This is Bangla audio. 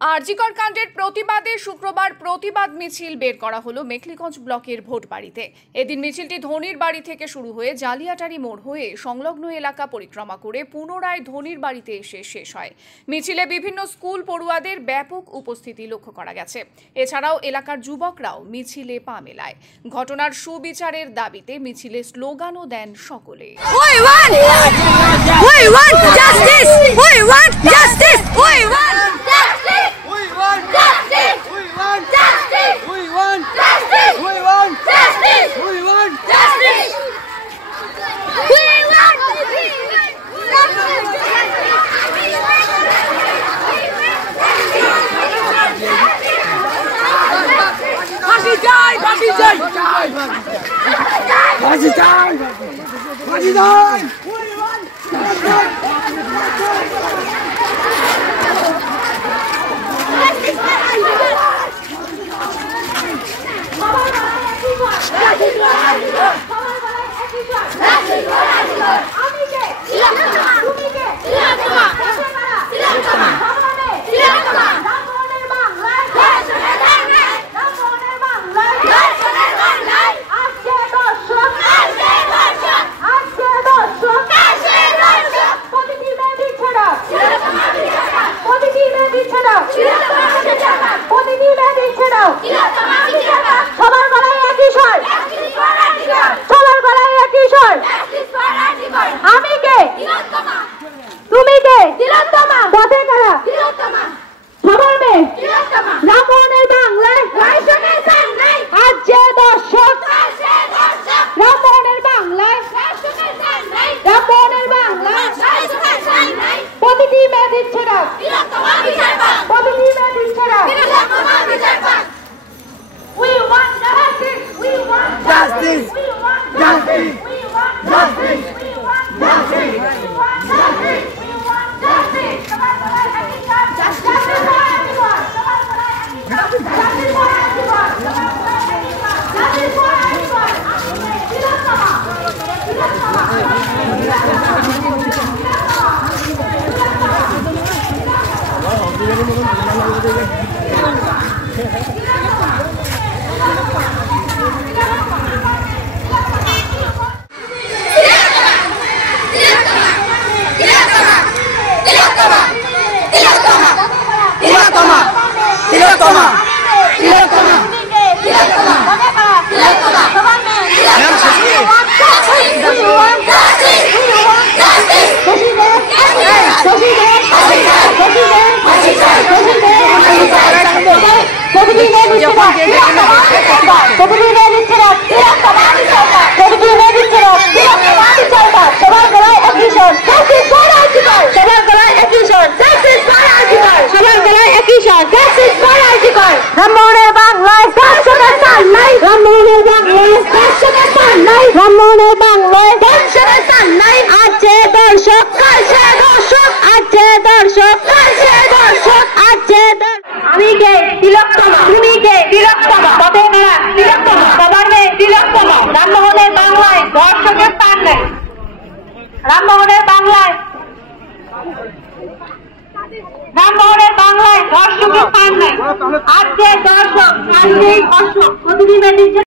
আরজিকর কাণ্ডের প্রতিবাদে শুক্রবার প্রতিবাদ মিছিল বের করা হলো মেখলিগঞ্জ ব্লকের ভোটবাড়িতে। এদিন মিছিলটি ধনির বাড়ি থেকে শুরু হয়ে জালিয়াটারি মোড় হয়ে সংলগ্ন এলাকা পরিক্রমা করে পুনরায় ধনির বাড়িতে এসে শেষ হয়। মিছিলে বিভিন্ন স্কুল পড়ুয়াদের ব্যাপক উপস্থিতি লক্ষ্য করা গেছে। এছাড়াও এলাকার যুবকরাও মিছিলে পা মেলায়। ঘটনার সুবিচারের দাবিতে মিছিলে স্লোগানও দেন সকলে। রামমোহনের বাংলায় ধর্ষকের স্থান নাই। আজ যে দর্শক, কাল সেই ধর্ষক। প্রতিদিন